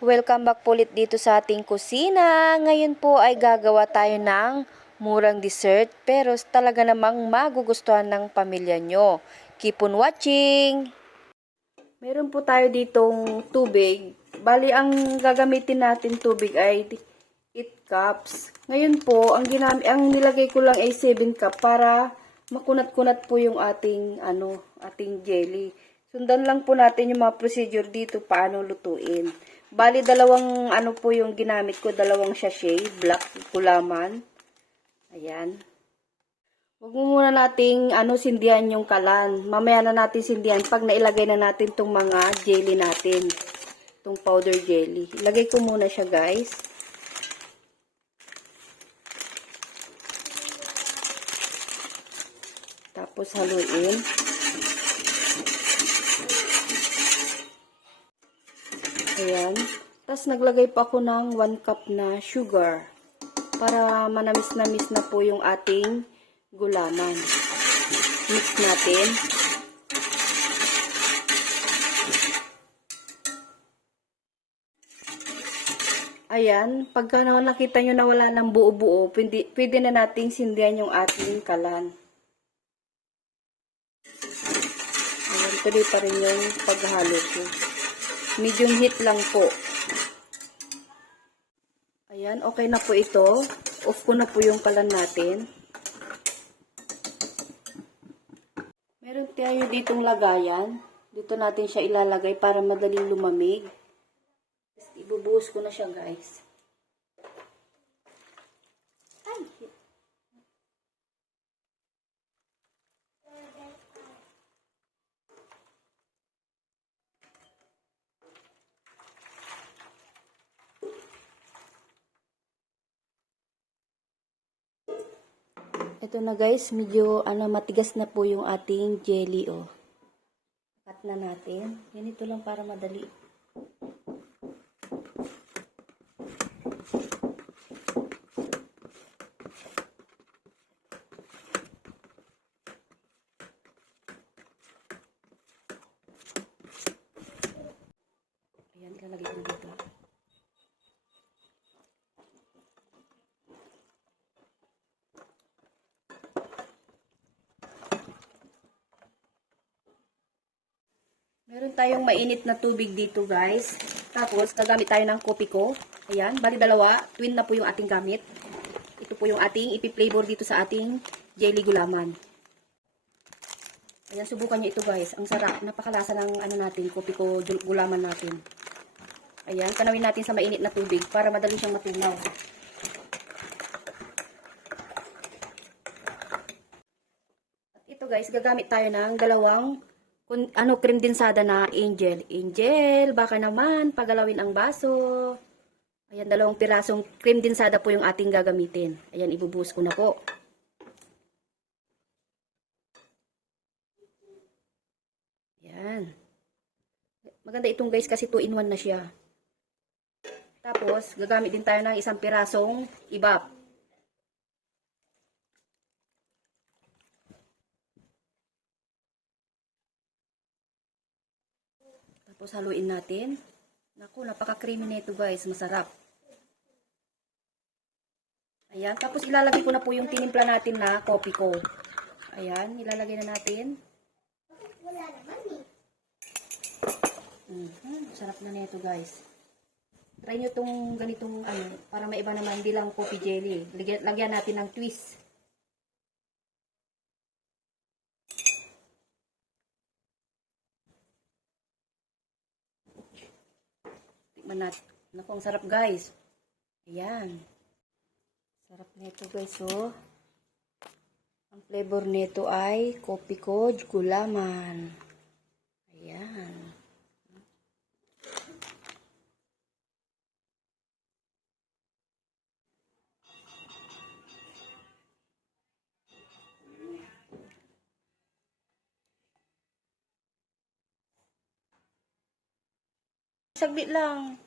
Welcome back po ulit dito sa ating kusina. Ngayon po ay gagawa tayo ng murang dessert pero talaga namang magugustuhan ng pamilya nyo. Keep on watching! Meron po tayo ditong tubig. Bali, ang gagamitin natin tubig ay 8 cups. Ngayon po, ang, ginam ang nilagay ko lang ay 7 cup para makunat-kunat po yung ating, ano, ating jelly. Sundan lang po natin yung mga procedure dito paano lutuin. Bali, dalawang ano po yung ginamit ko, dalawang sachet, black kulaman. Ayan. Huwag mo muna nating ano, sindihan yung kalan. Mamaya na natin sindihan pag nailagay na natin tong mga jelly natin. Itong powder jelly. Ilagay ko muna siya guys. Tapos haluin. Ayan. Tapos naglagay pa ako ng 1 cup na sugar para manamis-namis na po yung ating gulaman. Mix natin. Ayan, pagka nakita nyo na wala ng buo-buo, pwede, pwede na nating sindihan yung ating kalan. Ayan, tuloy pa rin yung paghalo ko. Medium heat lang po. Ayan, okay na po ito. Off ko na po yung kalan natin. Meron tayo ditong lagayan. Dito natin siya ilalagay para madaling lumamig. Ibubuhos ko na siya guys. Ito na guys, medyo ano, matigas na po yung ating jelly oh. Cut na natin. Ganito lang para madali. Ayan, ilalagay ko na dito. Meron tayong mainit na tubig dito, guys. Tapos, gagamit tayo ng kopi ko. Ayan, bali dalawa. Twin na po yung ating gamit. Ito po yung ating ipi-flavor dito sa ating jelly gulaman. Ayan, subukan nyo ito, guys. Ang sarap. Napakalasa ng ano natin, kopi ko gulaman natin. Ayan, kanawin natin sa mainit na tubig para madali siyang matunaw. At ito, guys, gagamit tayo ng dalawang kun, ano, cream dinsada na angel. Angel, baka naman, pagalawin ang baso. Ayan, dalawang pirasong cream dinsada po yung ating gagamitin. Ayan, ibubuhos ko na po. Ayan. Maganda itong guys kasi 2 in 1 na siya. Tapos, gagamit din tayo ng isang pirasong ibap. Tapos haluin natin. Naku, napaka-creamy nito guys. Masarap. Ayan. Tapos ilalagay ko na po yung tinimpla natin na coffee ko. Ayan. Ilalagay na natin. Mm -hmm. Sarap na nito guys. Try nyo tong ganitong ano, para maiba naman, hindi lang coffee jelly. Lagyan, lagyan natin ng twist. Natin. Naku, ang sarap guys. Ayan. Sarap nito guys, oh. Ang flavor nito ay kopi ko, gulaman. Saglit lang.